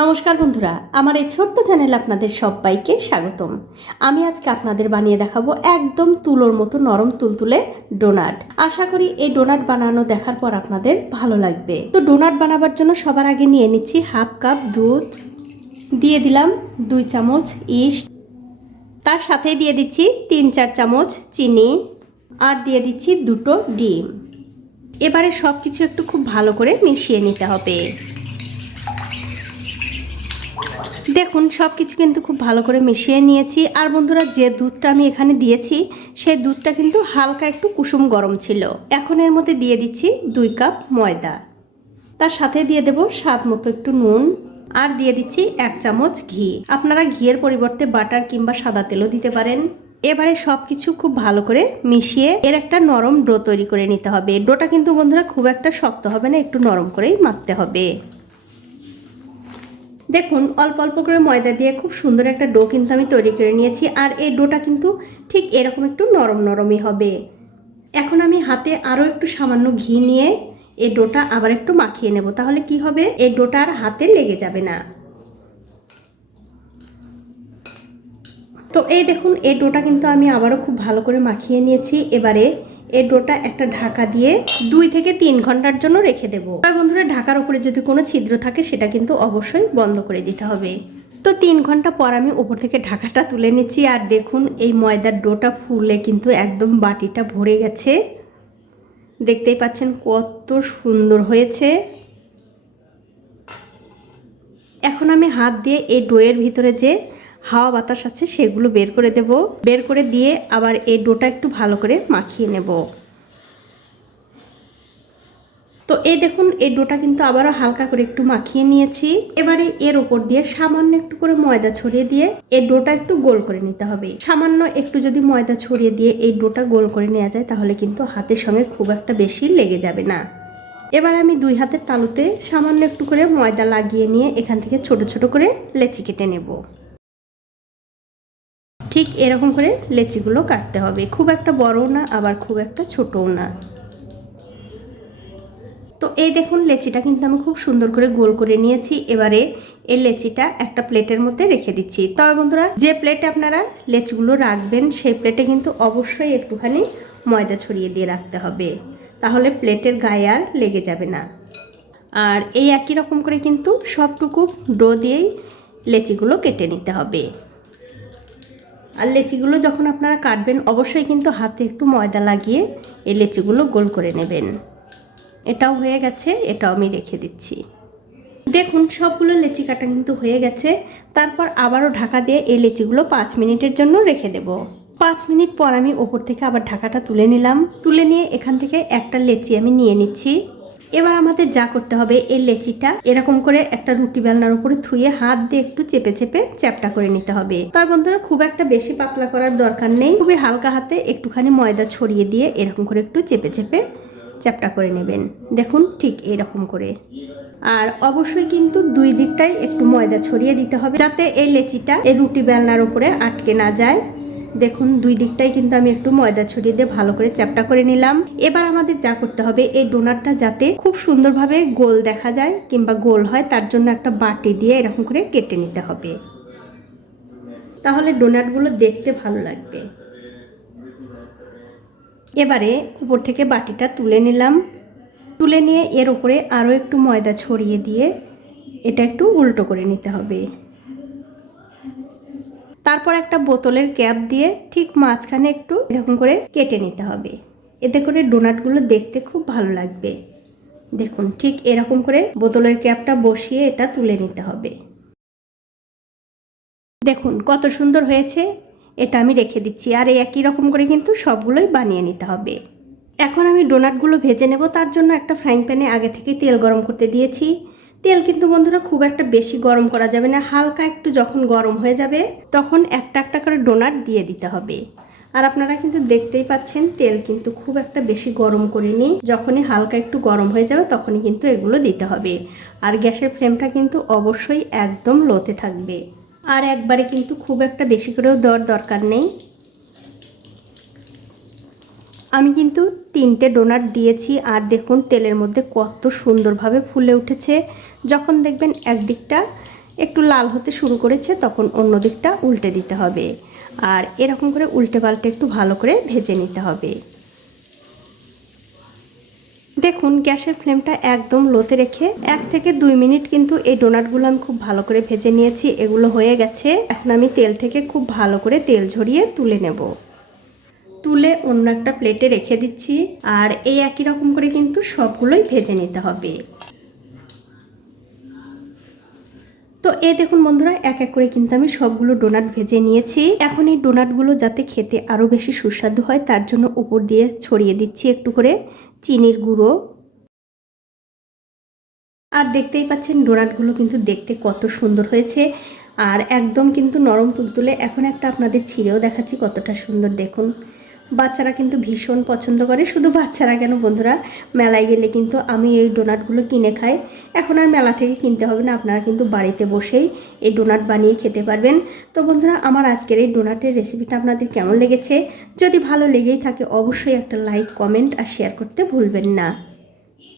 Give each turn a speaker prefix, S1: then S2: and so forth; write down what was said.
S1: নমস্কার বন্ধুরা, আমার এই ছোট্ট চ্যানেল আপনাদের সবাইকে স্বাগতম। আমি আজকে আপনাদের বানিয়ে দেখাবো একদম তুলোর মতো নরম তুলতুলে ডোনাট। আশা করি এই ডোনাট বানানো দেখার পর আপনাদের ভালো লাগবে। তো ডোনাট বানাবার জন্য সবার আগে নিয়ে নিচ্ছি হাফ কাপ দুধ। দিয়ে দিলাম দুই চামচ ইস্ট। তার সাথেই দিয়ে দিচ্ছি তিন চার চামচ চিনি। আর দিয়ে দিচ্ছি দুটো ডিম। এবারে সব কিছু একটু খুব ভালো করে মিশিয়ে নিতে হবে। দেখুন সব কিছু কিন্তু খুব ভালো করে মিশিয়ে নিয়েছি। আর বন্ধুরা, যে দুধটা আমি এখানে দিয়েছি, সেই দুধটা কিন্তু হালকা একটু কুসুম গরম ছিল। এখন এর মধ্যে দিয়ে দিচ্ছি দুই কাপ ময়দা। তার সাথে দিয়ে দেব স্বাদ মতো একটু নুন। আর দিয়ে দিচ্ছি এক চামচ ঘি। আপনারা ঘিয়ের পরিবর্তে বাটার কিংবা সাদা তেলও দিতে পারেন। এবারে সব কিছু খুব ভালো করে মিশিয়ে এর একটা নরম ডো তৈরি করে নিতে হবে। ডোটা কিন্তু বন্ধুরা খুব একটা শক্ত হবে না, একটু নরম করেই মাখতে হবে। দেখুন, অল্প অল্প করে ময়দা দিয়ে খুব সুন্দর একটা ডো কিন্তু আমি তৈরি করে নিয়েছি, আর এই ডোটা কিন্তু ঠিক এরকম একটু নরম নরমই হবে। এখন আমি হাতে আরও একটু সামান্য ঘি নিয়ে এই ডোটা আবার একটু মাখিয়ে নেব, তাহলে কি হবে? এই ডোটা আর হাতে লেগে যাবে না। তো এই দেখুন, এই ডোটা কিন্তু আমি আবারও খুব ভালো করে মাখিয়ে নিয়েছি, এবারে এই ডোটা একটা ঢাকা দিয়ে দুই থেকে তিন ঘণ্টার জন্য রেখে দেবো। আর বন্ধুরা, ঢাকার উপরে যদি কোনো ছিদ্র থাকে, সেটা কিন্তু অবশ্যই বন্ধ করে দিতে হবে। তো তিন ঘণ্টা পর আমি ওপর থেকে ঢাকাটা তুলে নিচ্ছি। আর দেখুন, এই ময়দার ডোটা ফুলে কিন্তু একদম বাটিটা ভরে গেছে। দেখতেই পাচ্ছেন কত সুন্দর হয়েছে। এখন আমি হাত দিয়ে এই ডোয়ের ভিতরে যে হাওয়া বাতাস আছে, সেগুলো বের করে দেব। বের করে দিয়ে আবার এই ডোটা একটু ভালো করে মাখিয়ে নেব। তো এই দেখুন, এই ডোটা কিন্তু আবারও হালকা করে একটু মাখিয়ে নিয়েছি। এবারে এর ওপর দিয়ে সামান্য একটু করে ময়দা ছড়িয়ে দিয়ে এই ডোটা একটু গোল করে নিতে হবে। সামান্য একটু যদি ময়দা ছড়িয়ে দিয়ে এই ডোটা গোল করে নেওয়া যায়, তাহলে কিন্তু হাতের সঙ্গে খুব একটা বেশি লেগে যাবে না। এবার আমি দুই হাতের তালুতে সামান্য একটু করে ময়দা লাগিয়ে নিয়ে এখান থেকে ছোট ছোট করে লেচি কেটে নেব। ঠিক এরকম করে লেচিগুলো কাটতে হবে। খুব একটা বড়ও না, আবার খুব একটা ছোটও না। তো এই দেখুন লেচিটা কিন্তু আমি খুব সুন্দর করে গোল করে নিয়েছি। এবারে এই লেচিটা একটা প্লেটের মধ্যে রেখে দিচ্ছি। তবে বন্ধুরা, যে প্লেটে আপনারা লেচিগুলো রাখবেন, সেই প্লেটে কিন্তু অবশ্যই একটুখানি ময়দা ছড়িয়ে দিয়ে রাখতে হবে। তাহলে প্লেটের গায়ে আর লেগে যাবে না। আর এই একই রকম করে কিন্তু সবটুকু ডো দিয়েই লেচিগুলো কেটে নিতে হবে। আর লেচিগুলো যখন আপনারা কাটবেন, অবশ্যই কিন্তু হাতে একটু ময়দা লাগিয়ে এই লেচিগুলো গোল করে নেবেন। এটাও হয়ে গেছে, এটাও আমি রেখে দিচ্ছি। দেখুন, সবগুলো লেচি কাটা কিন্তু হয়ে গেছে। তারপর আবারও ঢাকা দিয়ে এই লেচিগুলো পাঁচ মিনিটের জন্য রেখে দেব। পাঁচ মিনিট পর আমি ওপর থেকে আবার ঢাকাটা তুলে নিলাম। তুলে নিয়ে এখান থেকে একটা লেচি আমি নিয়ে নিচ্ছি। এবার আমাদের যা করতে হবে এই লেচিটা এরকম করে একটা রুটি বেলনার উপরে থুয়ে হাত দিয়ে একটু চেপে চেপে চ্যাপটা করে নিতে হবে। তবে বন্ধুরা, খুব একটা বেশি পাতলা করার দরকার নেই। খুবই হালকা হাতে একটুখানি ময়দা ছড়িয়ে দিয়ে এরকম করে একটু চেপে চেপে চ্যাপটা করে নেবেন। দেখুন ঠিক এরকম করে। আর অবশ্যই কিন্তু দুই দিকটাই একটু ময়দা ছড়িয়ে দিতে হবে, যাতে এই লেচিটা এই রুটি বেলনার উপরে আটকে না যায়। দেখুন, দুই দিকটাই কিন্তু আমি একটু ময়দা ছড়িয়ে দিয়ে ভালো করে চ্যাপটা করে নিলাম। এবার আমাদের যা করতে হবে, এই ডোনাটটা যাতে খুব সুন্দরভাবে গোল দেখা যায় কিংবা গোল হয়, তার জন্য একটা বাটি দিয়ে এরকম করে কেটে নিতে হবে। তাহলে ডোনাটগুলো দেখতে ভালো লাগবে। এবারে উপর থেকে বাটিটা তুলে নিলাম। তুলে নিয়ে এর উপরে আরও একটু ময়দা ছড়িয়ে দিয়ে এটা একটু উল্টো করে নিতে হবে। তারপর একটা বোতলের ক্যাপ দিয়ে ঠিক মাঝখানে একটু এরকম করে কেটে নিতে হবে। এতে করে ডোনাটগুলো দেখতে খুব ভালো লাগবে। দেখুন, ঠিক এরকম করে বোতলের ক্যাপটা বসিয়ে এটা তুলে নিতে হবে। দেখুন, কত সুন্দর হয়েছে। এটা আমি রেখে দিচ্ছি আর এই একই রকম করে কিন্তু সবগুলোই বানিয়ে নিতে হবে। এখন আমি ডোনাটগুলো ভেজে নেব। তার জন্য একটা ফ্রাইং প্যানে আগে থেকে তেল গরম করতে দিয়েছি। তেল কিন্তু বন্ধুরা খুব একটা বেশি গরম করা যাবে না, হালকা একটু যখন গরম হয়ে যাবে, তখন একটা একটা করে ডোনাট দিয়ে দিতে হবে। আর আপনারা কিন্তু দেখতেই পাচ্ছেন, তেল কিন্তু খুব একটা বেশি গরম করিনি, যখনই হালকা একটু গরম হয়ে যাবে, তখনই কিন্তু এগুলো দিতে হবে। আর গ্যাসের ফ্লেমটা কিন্তু অবশ্যই একদম লোতে থাকবে। আর একবারে কিন্তু খুব একটা বেশি করেও দেওয়ার দরকার নেই। আমি কিন্তু তিনটে ডোনাট দিয়েছি আর দেখুন তেলের মধ্যে কত সুন্দরভাবে ফুলে উঠেছে। যখন দেখবেন একদিকটা একটু লাল হতে শুরু করেছে, তখন অন্য দিকটা উল্টে দিতে হবে। আর এরকম করে উল্টে পাল্টে একটু ভালো করে ভেজে নিতে হবে। দেখুন, গ্যাসের ফ্লেমটা একদম লোতে রেখে এক থেকে দুই মিনিট কিন্তু এই ডোনাটগুলো আমি খুব ভালো করে ভেজে নিয়েছি, এগুলো হয়ে গেছে। এখন আমি তেল থেকে খুব ভালো করে তেল ঝরিয়ে তুলে নেব। তুলে অন্য একটা প্লেটে রেখে দিচ্ছি, আর এই একই রকম করে কিন্তু সবগুলোই ভেজে নিতে হবে। তো এ দেখুন বন্ধুরা, এক এক করে কিন্তু আমি সবগুলো ডোনাট ভেজে নিয়েছি। এখন এই ডোনাটগুলো যাতে খেতে আরও বেশি সুস্বাদু হয়, তার জন্য উপর দিয়ে ছড়িয়ে দিচ্ছি একটু করে চিনির গুঁড়ো। আর দেখতেই পাচ্ছেন ডোনাটগুলো কিন্তু দেখতে কত সুন্দর হয়েছে, আর একদম কিন্তু নরম তুলতুলে। এখন একটা আপনাদের ছিঁড়েও দেখাচ্ছি কতটা সুন্দর, দেখুন। বাচ্চারা কিন্তু ভীষণ পছন্দ করে। শুধু বাচ্চারা কেন বন্ধুরা? মেলায় গেলে কিন্তু আমি এই ডোনাটগুলো কিনে খাই। এখন আর মেলা থেকে কিনতে হবে না, আপনারা কিন্তু বাড়িতে বসেই এই ডোনাট বানিয়ে খেতে পারবেন। তো বন্ধুরা, আমার আজকের এই ডোনাটের রেসিপিটা আপনাদের কেমন লেগেছে? যদি ভালো লেগেই থাকে, অবশ্যই একটা লাইক কমেন্ট আর শেয়ার করতে ভুলবেন না।